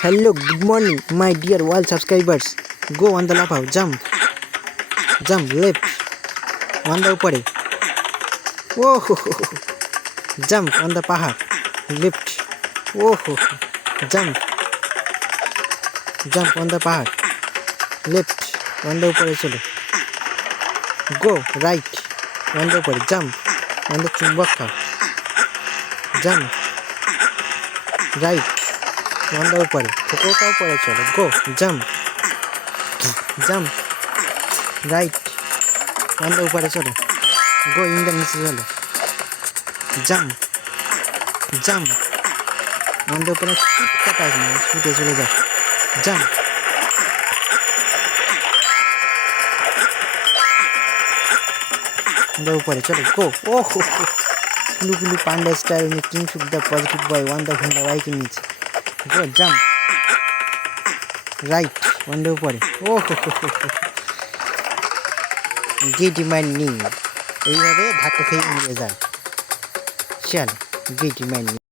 Hello, good morning, my dear world subscribers. Go on the lava, jump, left, on the upare. Oh, jump on the pahar, left. Oh, jump on the pahar, left, on the upare chalo. Go right, on the upare, jump on the chumbak khao, jump right. On the upare, ठोको का ऊपर चलो. Go, jump right. On the upare चलो. Go in the नीचे चलो. Jump on the upare छूट का time है, छूटे चले जाओ. Jump on the upare चलो. Go. Oh, Kulu panda style में King Shuk the positive boy on the Honda bike के नीचे. Go, jump right on the upare. Oh, get my knee. এইভাবে ধাক্কা খেয়ে নিয়ে যায়. চল, get my knee.